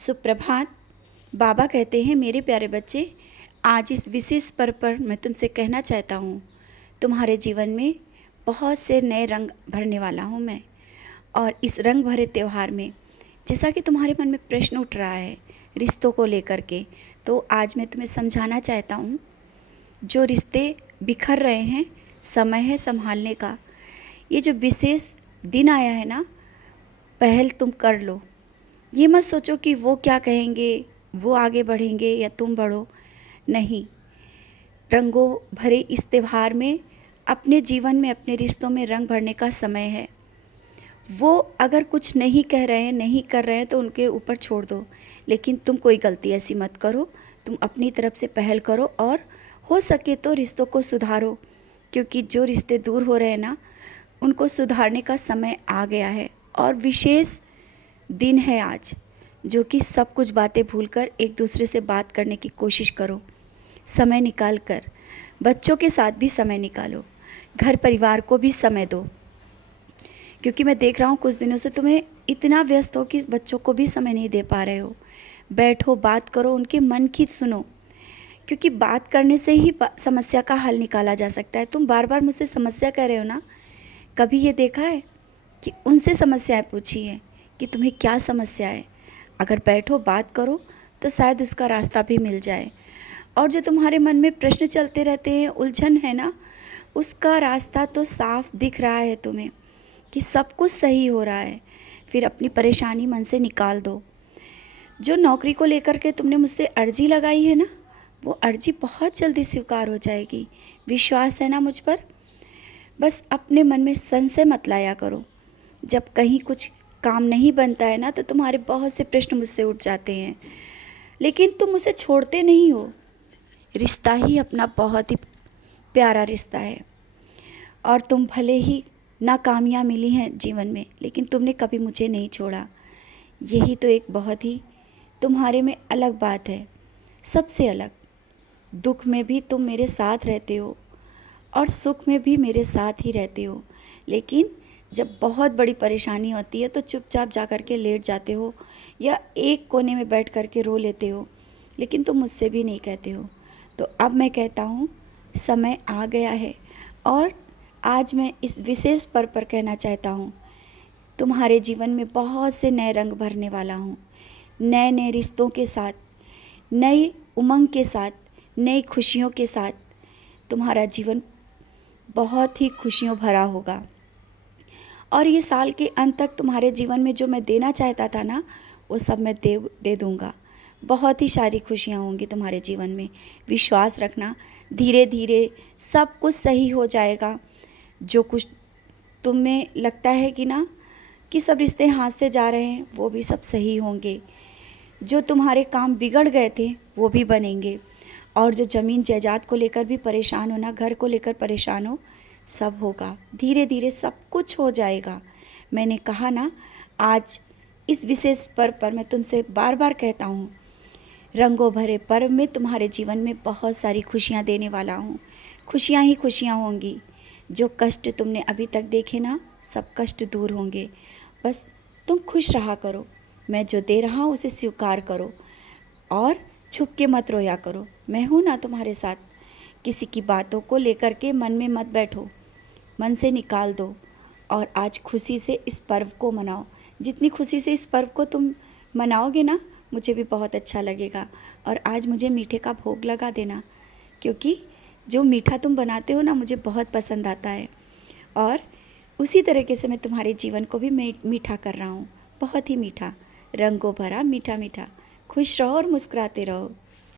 सुप्रभात। बाबा कहते हैं, मेरे प्यारे बच्चे, आज इस विशेष पर्व पर मैं तुमसे कहना चाहता हूँ, तुम्हारे जीवन में बहुत से नए रंग भरने वाला हूँ मैं। और इस रंग भरे त्यौहार में जैसा कि तुम्हारे मन में प्रश्न उठ रहा है रिश्तों को लेकर के, तो आज मैं तुम्हें समझाना चाहता हूँ। जो रिश्ते बिखर रहे हैं, समय है संभालने का। ये जो विशेष दिन आया है ना, पहल तुम कर लो। ये मत सोचो कि वो क्या कहेंगे, वो आगे बढ़ेंगे या तुम बढ़ो। नहीं, रंगों भरे इस त्यौहार में अपने जीवन में, अपने रिश्तों में रंग भरने का समय है। वो अगर कुछ नहीं कह रहे हैं, नहीं कर रहे हैं तो उनके ऊपर छोड़ दो, लेकिन तुम कोई गलती ऐसी मत करो। तुम अपनी तरफ से पहल करो और हो सके तो रिश्तों को सुधारो, क्योंकि जो रिश्ते दूर हो रहे हैं ना, उनको सुधारने का समय आ गया है। और विशेष दिन है आज, जो कि सब कुछ बातें भूलकर एक दूसरे से बात करने की कोशिश करो। समय निकाल कर बच्चों के साथ भी समय निकालो, घर परिवार को भी समय दो, क्योंकि मैं देख रहा हूँ कुछ दिनों से तुम्हें इतना व्यस्त हो कि बच्चों को भी समय नहीं दे पा रहे हो। बैठो, बात करो, उनके मन की सुनो, क्योंकि बात करने से ही समस्या का हल निकाला जा सकता है। तुम बार बार मुझसे समस्या कह रहे हो ना, कभी ये देखा है कि उनसे समस्याएं पूछी है कि तुम्हें क्या समस्या है? अगर बैठो, बात करो, तो शायद उसका रास्ता भी मिल जाए। और जो तुम्हारे मन में प्रश्न चलते रहते हैं, उलझन है ना, उसका रास्ता तो साफ दिख रहा है तुम्हें कि सब कुछ सही हो रहा है। फिर अपनी परेशानी मन से निकाल दो। जो नौकरी को लेकर के तुमने मुझसे अर्जी लगाई है ना, वो अर्जी बहुत जल्दी स्वीकार हो जाएगी। विश्वास है ना मुझ पर? बस अपने मन में संशय मत लाया करो। जब कहीं कुछ काम नहीं बनता है ना, तो तुम्हारे बहुत से प्रश्न मुझसे उठ जाते हैं, लेकिन तुम मुझे छोड़ते नहीं हो। रिश्ता ही अपना बहुत ही प्यारा रिश्ता है। और तुम भले ही नाकामियाँ मिली हैं जीवन में, लेकिन तुमने कभी मुझे नहीं छोड़ा। यही तो एक बहुत ही तुम्हारे में अलग बात है, सबसे अलग। दुख में भी तुम मेरे साथ रहते हो और सुख में भी मेरे साथ ही रहते हो, लेकिन जब बहुत बड़ी परेशानी होती है तो चुपचाप जा कर के लेट जाते हो या एक कोने में बैठ कर के रो लेते हो, लेकिन तुम मुझसे भी नहीं कहते हो। तो अब मैं कहता हूँ, समय आ गया है। और आज मैं इस विशेष पर्व पर कहना चाहता हूँ, तुम्हारे जीवन में बहुत से नए रंग भरने वाला हूँ। नए नए रिश्तों के साथ, नई उमंग के साथ, नई खुशियों के साथ तुम्हारा जीवन बहुत ही खुशियों भरा होगा। और ये साल के अंत तक तुम्हारे जीवन में जो मैं देना चाहता था ना, वो सब मैं दे दूँगा। बहुत ही सारी खुशियाँ होंगी तुम्हारे जीवन में। विश्वास रखना, धीरे धीरे सब कुछ सही हो जाएगा। जो कुछ तुम्हें लगता है कि ना कि सब रिश्ते हाथ से जा रहे हैं, वो भी सब सही होंगे। जो तुम्हारे काम बिगड़ गए थे, वो भी बनेंगे। और जो ज़मीन जायदाद को लेकर भी परेशान हो ना, घर को लेकर परेशान हो, सब होगा। धीरे धीरे सब कुछ हो जाएगा। मैंने कहा ना, आज इस विशेष पर्व पर मैं तुमसे बार बार कहता हूँ, रंगों भरे पर्व में तुम्हारे जीवन में बहुत सारी खुशियाँ देने वाला हूँ। खुशियाँ ही खुशियाँ होंगी। जो कष्ट तुमने अभी तक देखे ना, सब कष्ट दूर होंगे। बस तुम खुश रहा करो। मैं जो दे रहा हूँ उसे स्वीकार करो और छुप के मत रोया करो। मैं हूँ ना तुम्हारे साथ। किसी की बातों को लेकर के मन में मत बैठो, मन से निकाल दो और आज खुशी से इस पर्व को मनाओ। जितनी खुशी से इस पर्व को तुम मनाओगे ना, मुझे भी बहुत अच्छा लगेगा। और आज मुझे मीठे का भोग लगा देना, क्योंकि जो मीठा तुम बनाते हो ना, मुझे बहुत पसंद आता है। और उसी तरीके से मैं तुम्हारे जीवन को भी मीठा कर रहा हूँ, बहुत ही मीठा, रंगों भरा, मीठा मीठा। खुश रहो और मुस्कुराते रहो।